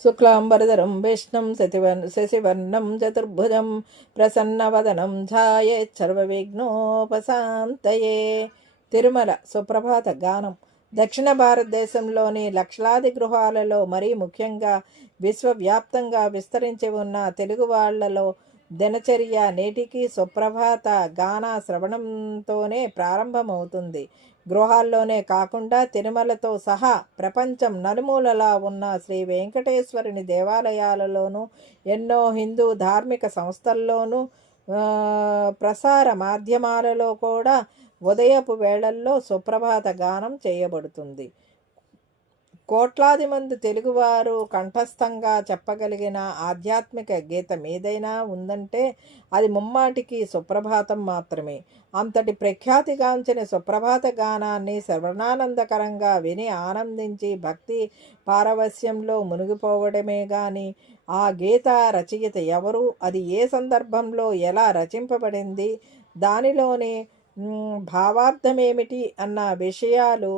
శుక్లాంబరధరం విష్ణుం శశివర్ణం చతుర్భుజం ప్రసన్నవదనం ఛాయేచ్చర్వవిఘ్నోపశాంతయే. తిరుమల సుప్రభాత గానం. దక్షిణ భారతదేశంలోని లక్షలాది గృహాలలో, మరీ ముఖ్యంగా విశ్వవ్యాప్తంగా విస్తరించి ఉన్న తెలుగు వాళ్లలో దినచర్య నేటికి సుప్రభాత గాన శ్రవణంతోనే ప్రారంభమవుతుంది. గృహాల్లోనే కాకుండా తిరుమలతో సహా ప్రపంచం నలుమూలలా ఉన్న శ్రీ వెంకటేశ్వరుని దేవాలయాలలోనూ, ఎన్నో హిందూ ధార్మిక సంస్థల్లోనూ, ప్రసార మాధ్యమాలలో కూడా ఉదయపు వేళల్లో సుప్రభాత గానం చేయబడుతుంది. కోట్లాది మంది తెలుగువారు కంఠస్థంగా చెప్పగలిగిన ఆధ్యాత్మిక గీతం ఏదైనా ఉందంటే అది ముమ్మాటికి సుప్రభాతం మాత్రమే. అంతటి ప్రఖ్యాతిగాంచిన సుప్రభాత గానాన్ని శ్రవణానందకరంగా విని ఆనందించి భక్తి పారవస్యంలో మునిగిపోవడమే గాని ఆ గీత రచయిత ఎవరు, అది ఏ సందర్భంలో ఎలా రచింపబడింది, దానిలోని భావార్థమేమిటి అన్న విషయాలు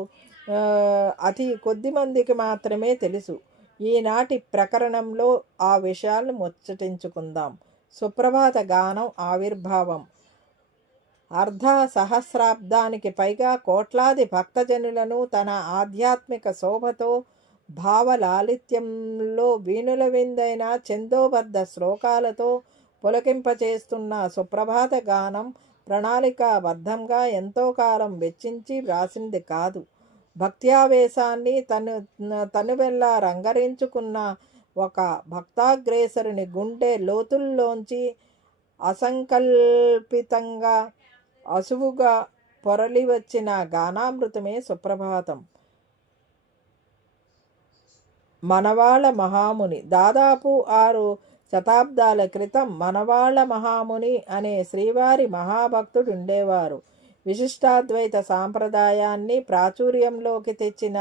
అతి కొద్ది మందికి మాత్రమే తెలుసు. ఈనాటి ప్రకరణంలో ఆ విషయాలను ముచ్చటించుకుందాం. సుప్రభాత గానం ఆవిర్భావం. అర్ధ సహస్రాబ్దానికి పైగా కోట్లాది భక్తజనులను తన ఆధ్యాత్మిక శోభతో, భావలాలిత్యంలో వీణుల విందైన ఛందోబద్ధ శ్లోకాలతో పులకింపచేస్తున్న సుప్రభాత గానం ప్రణాళికాబద్ధంగా ఎంతో కాలం వెచ్చించి వ్రాసింది కాదు. భక్త్యావేశాన్ని తనువెల్లా రంగరించుకున్న ఒక భక్తాగ్రేసరుని గుండె లోతుల్లోంచి అసంకల్పితంగా అసువుగా పొరలి వచ్చిన గానామృతమే సుప్రభాతం. మనవాళ మహాముని. దాదాపు 6 శతాబ్దాల క్రితం మనవాళ మహాముని అనే శ్రీవారి మహాభక్తుడుండేవారు. విశిష్టాద్వైత సాంప్రదాయాన్ని ప్రాచుర్యంలోకి తెచ్చిన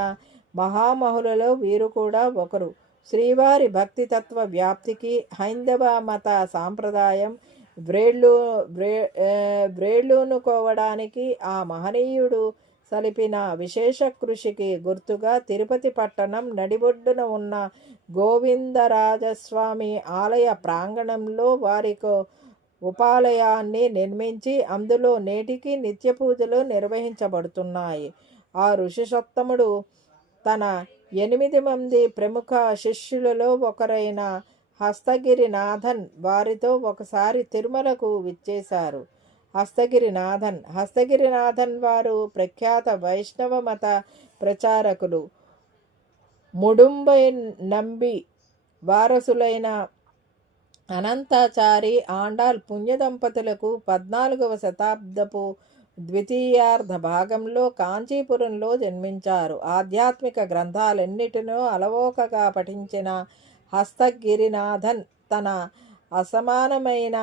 మహామహులలో వీరు కూడా ఒకరు. శ్రీవారి భక్తితత్వ వ్యాప్తికి హైందవ మత సాంప్రదాయం వ్రేళ్ళూనుకోవడానికి ఆ మహనీయుడు సలిపిన విశేష కృషికి గుర్తుగా తిరుపతి పట్టణం నడిబొడ్డున ఉన్న గోవిందరాజస్వామి ఆలయ ప్రాంగణంలో వారికో ఉపాలయాన్ని నిర్మించి అందులో నేటికి నిత్య పూజలు నిర్వహించబడుతున్నాయి. ఆ ఋషిసత్తముడు తన 8 మంది ప్రముఖ శిష్యులలో ఒకరైన హస్తగిరినాథన్ వారితో ఒకసారి తిరుమలకు విచ్చేశారు. హస్తగిరినాథన్ వారు ప్రఖ్యాత వైష్ణవ మత ప్రచారకులు. ముడుంబై నంబి వారసులైన అనంతాచారి ఆండాల్ పుణ్యదంపతులకు 14వ శతాబ్దపు ద్వితీయార్ధ భాగంలో కాంచీపురంలో జన్మించారు. ఆధ్యాత్మిక గ్రంథాలన్నిటినూ అలవోకగా పఠించిన హస్తగిరినాథన్ తన అసమానమైన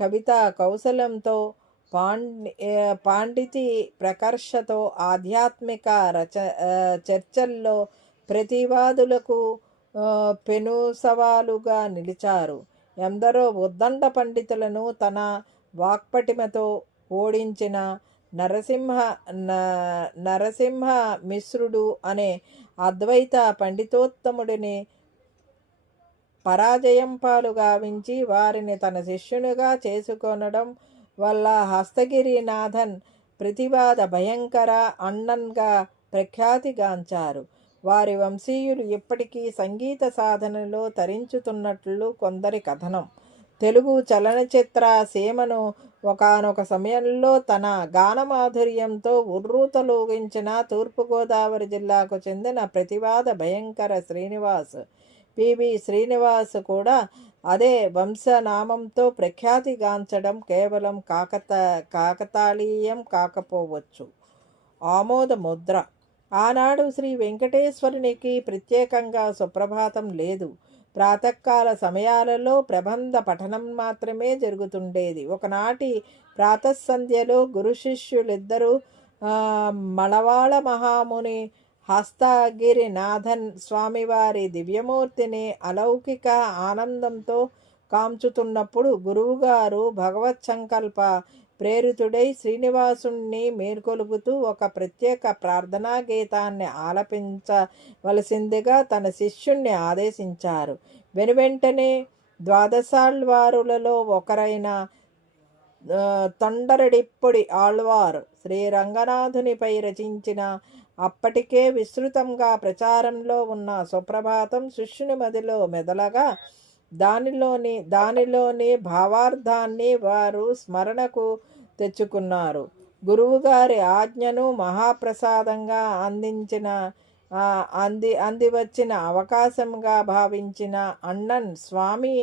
కవితా కౌశలంతో, పాండితీ ప్రకర్షతో ఆధ్యాత్మిక చర్చల్లో ప్రతివాదులకు పెనుసవాలుగా నిలిచారు. ఎందరో ఉద్దండ పండితులను తన వాక్పటిమతో ఓడించిన నరసింహ మిశ్రుడు అనే అద్వైత పండితోత్తముడిని పరాజయం పాలు గావించి వారిని తన శిష్యునిగా చేసుకొనడం వల్ల హస్తగిరినాథన్ ప్రతివాద భయంకర అన్నన్గా ప్రఖ్యాతిగాంచారు. వారి వంశీయులు ఇప్పటికీ సంగీత సాధనలో తరించుతున్నట్లు కొందరి కథనం. తెలుగు చలనచిత్ర సీమను ఒకానొక సమయంలో తన గానమాధుర్యంతో ఉర్రూతలూగించిన తూర్పుగోదావరి జిల్లాకు చెందిన ప్రతివాద భయంకర శ్రీనివాస్, పిబి శ్రీనివాస్ కూడా అదే వంశనామంతో ప్రఖ్యాతిగాంచడం కేవలం కాకతాళీయం కాకపోవచ్చు. ఆమోద ముద్ర. ఆనాడు శ్రీ వెంకటేశ్వరునికి ప్రత్యేకంగా సుప్రభాతం లేదు. ప్రాతకాల సమయాలలో ప్రబంధ పఠనం మాత్రమే జరుగుతుండేది. ఒకనాటి ప్రాతస్సంధ్యలో గురు శిష్యులిద్దరూ మణవాళ మహాముని హస్తగిరినాథన్ స్వామివారి దివ్యమూర్తిని అలౌకిక ఆనందంతో కాంచుతున్నప్పుడు గురువుగారు భగవత్ సంకల్ప ప్రేరితుడై శ్రీనివాసుణ్ణి మేల్కొలుపుతూ ఒక ప్రత్యేక ప్రార్థనా గీతాన్ని ఆలపించవలసిందిగా తన శిష్యుణ్ణి ఆదేశించారు. వెనువెంటనే ద్వాదశాళ్వారులలో ఒకరైన తొండరడిప్పొడి ఆళ్వార్ శ్రీరంగనాథునిపై రచించిన అప్పటికే విస్తృతంగా ప్రచారంలో ఉన్న సుప్రభాతం శిష్యుని మదిలో మెదలగా దానిలోని భావార్థాన్ని వారు స్మరణకు తెచ్చుకున్నారు. గురువుగారి ఆజ్ఞను మహాప్రసాదంగా అందివచ్చిన అవకాశంగా భావించిన అన్నన్ స్వామి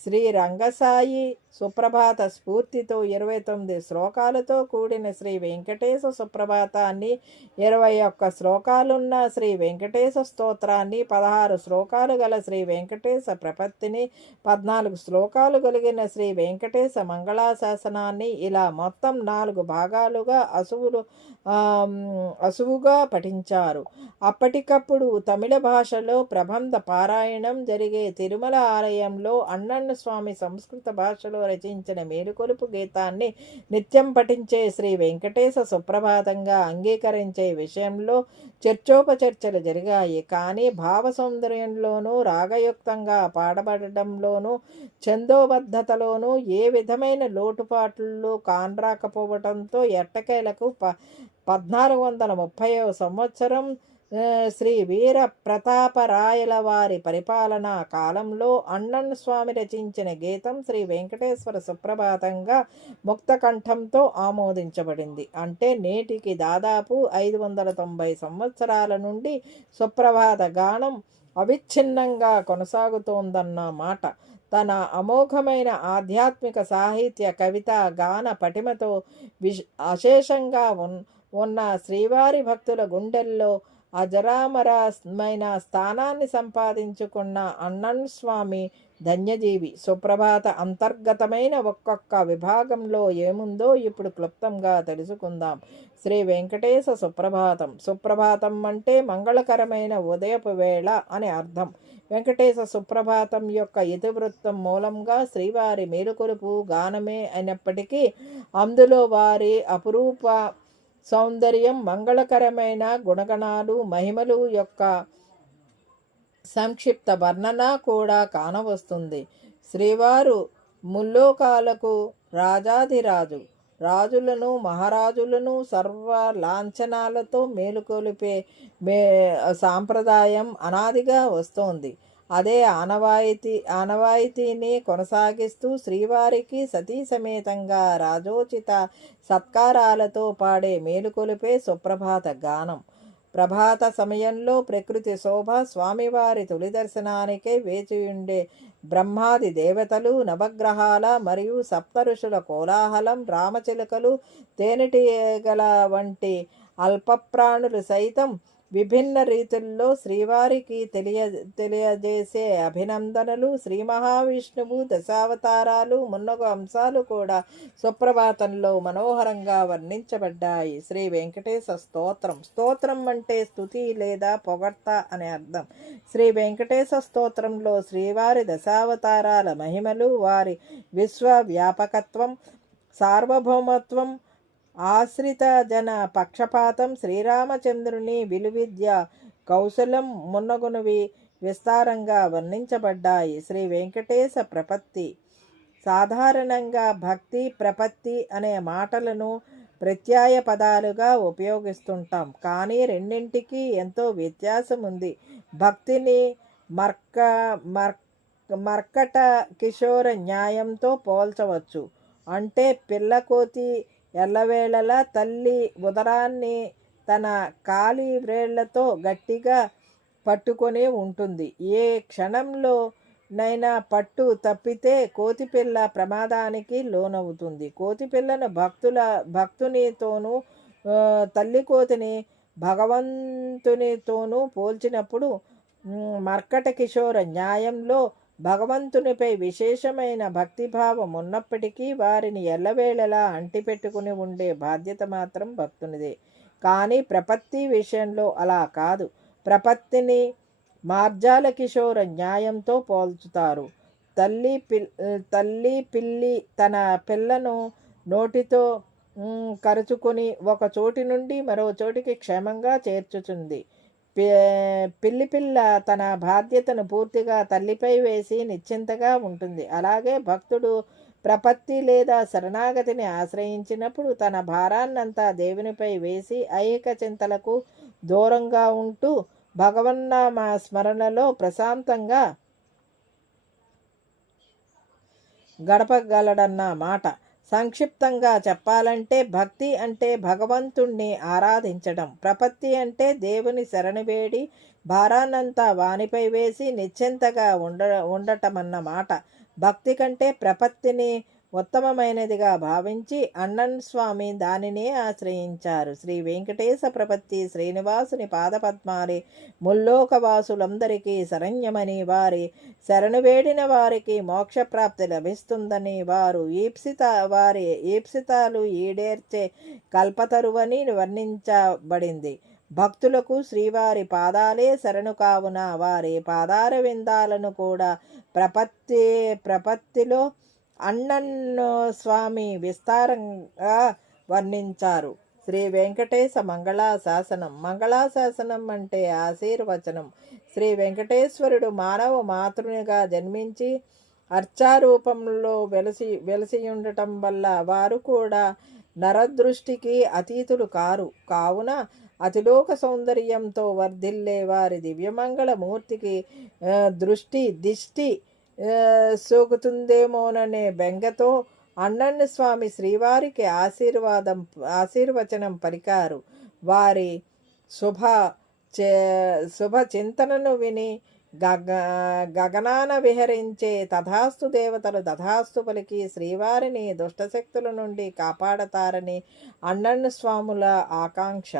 శ్రీ రంగసాయి సుప్రభాత స్ఫూర్తితో 29 శ్లోకాలతో కూడిన శ్రీ వెంకటేశ సుప్రభాతాన్ని, 21 శ్లోకాలున్న శ్రీ వెంకటేశ స్తోత్రాన్ని, 16 శ్లోకాలు గల శ్రీ వెంకటేశ ప్రపత్తిని, 14 శ్లోకాలు కలిగిన శ్రీ వెంకటేశ మంగళాశాసనాన్ని ఇలా మొత్తం 4 భాగాలుగా అసువుగా పఠించారు. అప్పటికప్పుడు తమిళ భాషలో ప్రబంధ పారాయణం జరిగే తిరుమల ఆలయంలో అన్నన్న స్వామి సంస్కృత భాషలో రచించిన మేలుకొలుపు గీతాన్ని నిత్యం పఠించే శ్రీ వెంకటేశ సుప్రభాతంగా అంగీకరించే విషయంలో చర్చోపచర్చలు జరిగాయి. కానీ భావ సౌందర్యంలోనూ రాగయుక్తంగా పాడబడడంలోనూ ఛందోబద్ధతలోనూ ఏ విధమైన లోటుపాట్లు కానరాకపోవడంతో ఎట్టకేలకు 1430వ సంవత్సరం శ్రీ వీర ప్రతాపరాయల వారి పరిపాలనా కాలంలో అన్నన్ స్వామి రచించిన గీతం శ్రీ వెంకటేశ్వర సుప్రభాతంగా ముక్తకంఠంతో ఆమోదించబడింది. అంటే నేటికి దాదాపు 590 సంవత్సరాల నుండి సుప్రభాత గానం అవిచ్ఛిన్నంగా కొనసాగుతోందన్న మాట. తన అమోఘమైన ఆధ్యాత్మిక సాహిత్య కవిత గాన పటిమతో అశేషంగా ఉన్న శ్రీవారి భక్తుల గుండెల్లో అజరామరమైన స్థానాన్ని సంపాదించుకున్న అన్నన్ స్వామి ధన్యజీవి. సుప్రభాత అంతర్గతమైన ఒక్కొక్క విభాగంలో ఏముందో ఇప్పుడు క్లుప్తంగా తెలుసుకుందాం. శ్రీ వెంకటేశ సుప్రభాతం. సుప్రభాతం అంటే మంగళకరమైన ఉదయపు వేళ అని అర్థం. వెంకటేశ సుప్రభాతం యొక్క ఇతివృత్తం మూలంగా శ్రీవారి మేలుకొలుపు గానమే అయినప్పటికీ అందులో వారి అపురూప సౌందర్యం, మంగళకరమైన గుణగణాలు, మహిమలు యొక్క సంక్షిప్త వర్ణన కూడా కానవస్తుంది. శ్రీవారు ముల్లోకాలకు రాజాధిరాజు, రాజులను మహారాజులను సర్వ లాంఛనాలతో మేలుకొలిపే సాంప్రదాయం అనాదిగా వస్తోంది. అదే ఆనవాయితీని కొనసాగిస్తూ శ్రీవారికి సతీ సమేతంగా రాజోచిత సత్కారాలతో పాడే మేలుకొలిపే సుప్రభాత గానం. ప్రభాత సమయంలో ప్రకృతి శోభ, స్వామివారి తొలి దర్శనానికై వేచియుండే బ్రహ్మాది దేవతలు, నవగ్రహాల మరియు సప్తఋషుల కోలాహలం, రామచిలుకలు, తేనెటీగల వంటి అల్పప్రాణులు సైతం విభిన్న రీతుల్లో శ్రీవారికి తెలియజేసే అభినందనలు, శ్రీ మహావిష్ణువు దశావతారాలు మున్నగు అంశాలు కూడా సుప్రభాతంలో మనోహరంగా వర్ణించబడ్డాయి. శ్రీ వెంకటేశ స్తోత్రం. స్తోత్రం అంటే స్తుతి లేదా పొగడ్త అనే అర్థం. శ్రీ వెంకటేశ స్తోత్రంలో శ్రీవారి దశావతారాల మహిమలు, వారి విశ్వవ్యాపకత్వం, సార్వభౌమత్వం, ఆశ్రిత జన పక్షపాతం, శ్రీరామచంద్రుని విలువిద్య, కౌశలం మున్నగునవి విస్తారంగా వర్ణించబడ్డాయి. శ్రీ వెంకటేశ ప్రపత్తి. సాధారణంగా భక్తి, ప్రపత్తి అనే మాటలను ప్రత్యయ పదాలుగా ఉపయోగిస్తుంటాం. కానీ రెండింటికి ఎంతో వ్యత్యాసం ఉంది. భక్తిని మర్కట కిషోర న్యాయంతో పోల్చవచ్చు. అంటే పిల్లకోతి ఎల్లవేళలా తల్లి ఉదరాన్ని తన కాలి వ్రేళ్లతో గట్టిగా పట్టుకొని ఉంటుంది. ఏ క్షణంలోనైనా పట్టు తప్పితే కోతిపిల్ల ప్రమాదానికి లోనవుతుంది. కోతిపిల్లను భక్తునితోనూ తల్లి కోతిని భగవంతునితోనూ పోల్చినప్పుడు మర్కట కిషోర న్యాయంలో భగవంతునిపై విశేషమైన భక్తిభావం ఉన్నప్పటికీ వారిని ఎల్లవేళలా అంటిపెట్టుకుని ఉండే బాధ్యత మాత్రం భక్తునిదే. కానీ ప్రపత్తి విషయంలో అలా కాదు. ప్రపత్తిని మార్జాల కిషోర న్యాయంతో పోల్చుతారు. తల్లి పిల్లి తన పిల్లను నోటితో కరుచుకొని ఒక చోటి నుండి మరో చోటికి క్షేమంగా చేర్చుతుంది. పిల్లి పిల్ల తన బాధ్యతను పూర్తిగా తల్లిపై వేసి నిశ్చింతగా ఉంటుంది. అలాగే భక్తుడు ప్రపత్తి లేదా శరణాగతిని ఆశ్రయించినప్పుడు తన భారాన్నంతా దేవునిపై వేసి ఐహిక చింతలకు దూరంగా ఉంటూ భగవన్నామ స్మరణలో ప్రశాంతంగా గడపగలడన్న మాట. సంక్షిప్తంగా చెప్పాలంటే భక్తి అంటే భగవంతుణ్ణి ఆరాధించడం, ప్రపత్తి అంటే దేవుని శరణువేడి భారాన్నంతా వానిపై వేసి నిశ్చింతగా ఉండటమన్నమాట. భక్తి కంటే ప్రపత్తిని ఉత్తమమైనదిగా భావించి అన్నన్ స్వామి దానినే ఆశ్రయించారు. శ్రీ వెంకటేశ ప్రపత్తి శ్రీనివాసుని పాదపద్మాలి ముల్లోకవాసులందరికీ శరణ్యమని, వారి శరణు వేడిన వారికి మోక్షప్రాప్తి లభిస్తుందని, వారి ఈప్సితాలు ఈడేర్చే కల్పతరువని వర్ణించబడింది. భక్తులకు శ్రీవారి పాదాలే శరణు కావున వారి పాదార విందాలను కూడా ప్రపత్తిలో అన్నన్ స్వామి విస్తారంగా వర్ణించారు. శ్రీ వెంకటేశ మంగళాశాసనం. మంగళాశాసనం అంటే ఆశీర్వచనం. శ్రీ వెంకటేశ్వరుడు మానవ మాతృనిగా జన్మించి అర్చారూపంలో వెలసియుండటం వల్ల వారు కూడా నరదృష్టికి అతీతులు కావున అతిలోక సౌందర్యంతో వర్ధిల్లే వారి దివ్యమంగళ మూర్తికి దిష్టి సోకుతుందేమోననే బెంగతో అన్నన్న స్వామి శ్రీవారికి ఆశీర్వచనం పలికారు. వారి శుభ చింతనను విని గగనాన విహరించే తథాస్తు దేవతలు తథాస్తు పలికి శ్రీవారిని దుష్టశక్తుల నుండి కాపాడతారని అన్నన్న స్వాముల ఆకాంక్ష.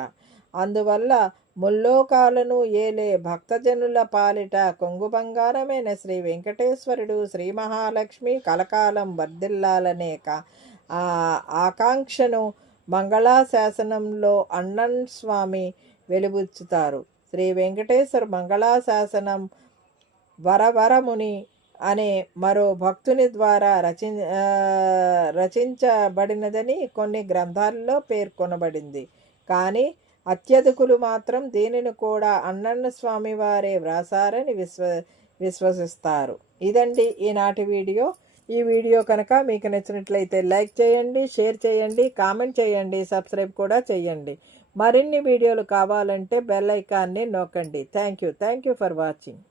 అందువల్ల ముల్లోకాలను ఏలే భక్తజనుల పాలిట కొంగు బంగారమైన శ్రీ వెంకటేశ్వరుడు శ్రీ మహాలక్ష్మి కలకాలం వర్ధిల్లాలనే ఆకాంక్షను మంగళాశాసనంలో అన్నన్ స్వామి వెలుబుచ్చుతారు. శ్రీ వెంకటేశ్వర మంగళాశాసనం వరవరముని అనే మరో భక్తుని ద్వారా రచించబడినదని కొన్ని గ్రంథాల్లో పేర్కొనబడింది. కానీ అత్యధికులు మాత్రం దీనిని కూడా అన్నన్న స్వామి వారే వ్రాసారని విశ్వసిస్తారు. ఇదండి ఈనాటి వీడియో. ఈ వీడియో కనుక మీకు నచ్చినట్లయితే లైక్ చేయండి, షేర్ చేయండి, కామెంట్ చేయండి, సబ్స్క్రైబ్ కూడా చేయండి. మరిన్ని వీడియోలు కావాలంటే బెల్ ఐకాన్ని నొక్కండి. Thank you for watching.